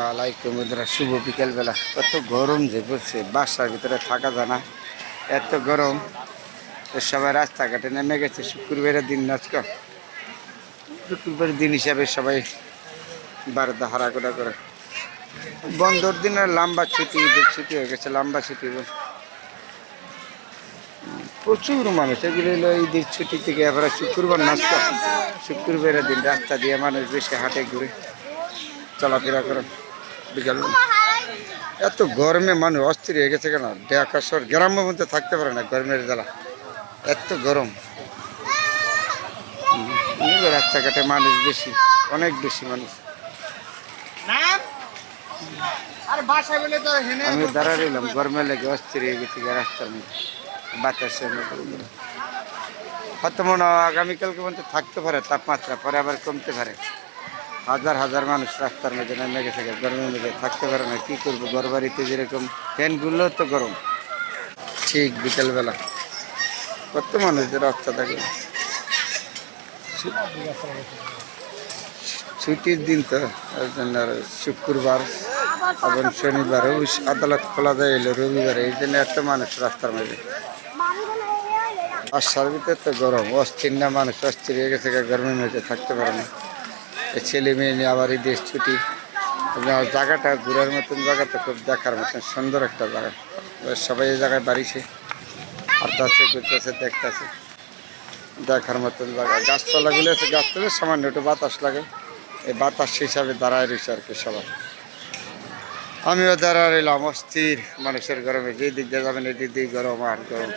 ওয়ালাইকুম বন্ধুরা, শুভ বিকেলবেলা। কত গরম যে পড়ছে, বাসার ভিতরে থাকা যায় না, এত গরম। তো সবাই রাস্তাঘাটে নেমে গেছে। শুক্রবারের দিন আজকে, শুক্রবারের দিন হিসাবে সবাই বারোটা হারাগোড়া করে। বন্ধর দিন আর লম্বা ছুটি, ঈদের ছুটি হয়ে গেছে, লম্বা ছুটি। প্রচুর মানুষ, এগুলো হলো ঈদের ছুটি থেকে এবার শুক্রবার নাচতো। শুক্রবারের দিন রাস্তা দিয়ে মানুষ বেশি হাঁটে, ঘুরে চলাফেরা করে বিকাল। এত গরমে মানুষ অস্থির হয়ে গেছে কেন, ঢাকা শহর গ্রামের মধ্যে থাকতে পারে না গরমের জ্বালা, এত গরম। রাস্তাঘাটে মানুষ বেশি, অনেক বেশি মানুষ। আমি দাঁড়া রইলাম, গরমে লেগে অস্থির হয়ে গেছি রাস্তার মধ্যে, বাতাসের মধ্যে। হয়তো মনে হয় আগামীকালকে মধ্যে থাকতে পারে তাপমাত্রা, পরে আবার কমতে পারে। হাজার হাজার মানুষ রাস্তার মধ্যে নেমে গেছে, গরমের মধ্যে থাকতে পারে না। কী করবো, ঘর বাড়িতে যেরকম ফ্যানগুলো তো গরম। ঠিক বিকেলবেলা কত মানুষদের রাস্তা থাকে। ছুটির দিন তো, শুক্রবার এবং শনিবারও আদালত খোলা যায়, এলো রবিবারে, এই জন্য এত মানুষ রাস্তার মধ্যে। আর সার ভিতরে তো গরম, অস্থির না, মানুষ অস্থির হয়ে গেছে, গরমের মধ্যে থাকতে পারে না। ছেলে মেয়ে নিয়ে আবার এই দেশ ছুটি। জায়গাটা ঘুরার মতন, জায়গাটা খুব দেখার মতন সুন্দর একটা জায়গা। সবাই এই জায়গায় বাড়িছে, হাঁটতেছে, ঘুরতেছে, দেখতেছে, দেখার মতন জায়গা। গাছপালাগুলো আছে, গাছপালা সামান্য একটু বাতাস লাগে, এই বাতাস হিসাবে দাঁড়ায় রয়েছে আর কি সবাই। আমিও দাঁড়া রইলাম অস্থির মানুষের গরমে, যেই দিক দিয়ে যাবেন এদিক দিয়ে গরম আর গরম।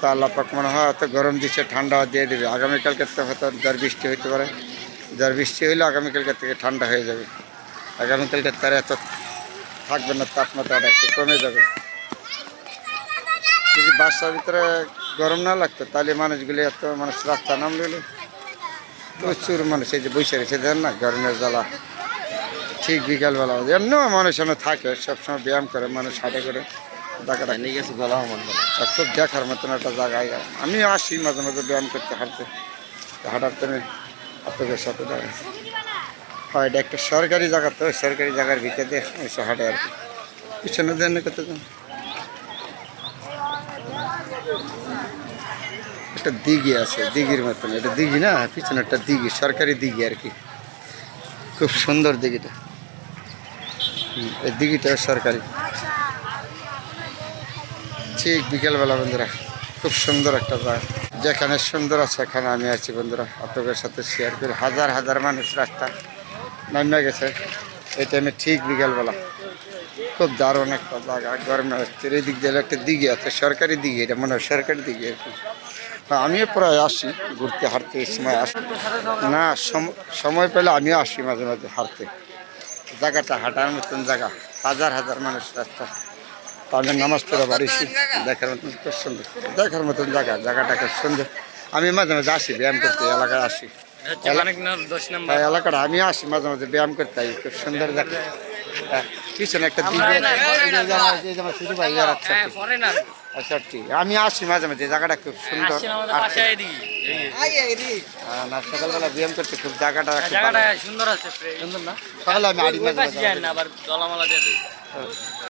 তা আল্লাহ পাক মনে হয় এত গরম দিচ্ছে, ঠান্ডা দিয়ে দেবে। আগামীকালকে তো হয়তো ঝড় বৃষ্টি হইতে পারে, ঝড় বৃষ্টি হইলে আগামীকালকে থেকে ঠান্ডা হয়ে যাবে। আগামীকালকে তার এত থাকবে না, তাপমাত্রাটা একটু কমে যাবে। যদি বাসার ভিতরে গরম না লাগতো তাহলে মানুষগুলি, এত মানুষ রাস্তা নামলে, প্রচুর মানুষ এই যে বসে রেখে দেন না গরমের জ্বালা। ঠিক বিকালবেলা এমন মানুষ এনে থাকে, সবসময় ব্যায়াম করে মানুষ, হাঁটে করে জায়গাটা নিয়ে গেছে গলা খুব দেখার মতন একটা জায়গায়। আমি আসি মাঝে মাঝে ব্যায়াম করতে, হাঁটার জন্য আপনাদের সাথে দেখা। হয়, এটা একটা সরকারি জায়গা, তো সরকারি জায়গার ভিতরে এসে হাঁটে আর কি। পিছনে দেন করতে একটা দিঘি আছে, দিঘির মতন, এটা দিঘি না, পিছনে একটা দিঘি, সরকারি দিঘি আর কি। খুব সুন্দর দিঘিটা, এই দিঘিটা সরকারি। ঠিক বিকেলবেলা বন্ধুরা, খুব সুন্দর একটা জায়গা। যেখানে সুন্দর আছে সেখানে আমি আছি বন্ধুরা, আপনাদের সাথে শেয়ার করি। হাজার হাজার মানুষ রাস্তা নামে গেছে এই টাইমে, ঠিক বিকেলবেলা। খুব দারুণ একটা জায়গা, গরমে হচ্ছে। এই দিক দিয়ে একটা দিঘি আছে, সরকারি দিঘি, এটা মনে হয় সরকারি দিঘি আর কি। আমিও প্রায় আসি ঘুরতে, হাঁটতে, এই সময় আসি না, সময় পেলে আমিও আসি মাঝে মাঝে হাঁটতে। জায়গাটা হাঁটার মতন জায়গা, হাজার হাজার মানুষ রাস্তা। আমি নামাজ পড়ে বাড়িছি, দেখার মতন খুব সুন্দর, দেখার মতন জায়গা, জায়গাটা খুব সুন্দর। আমি মাঝে মাঝে আসি ব্যায়াম করতে, এলাকায় আসি, এলাকাটা আমি আসি মাঝে মাঝে ব্যায়াম করতে, খুব সুন্দর জায়গা। পিছনে একটা শুধু ভাই, আচ্ছা ঠিক, আমি আসি মাঝে মাঝে, জায়গাটা খুব সুন্দর। না, সকালবেলা ব্যায়াম করতে খুব জায়গাটা সুন্দর আছে, সুন্দর না? সকালে আমি আড়ি মাঝে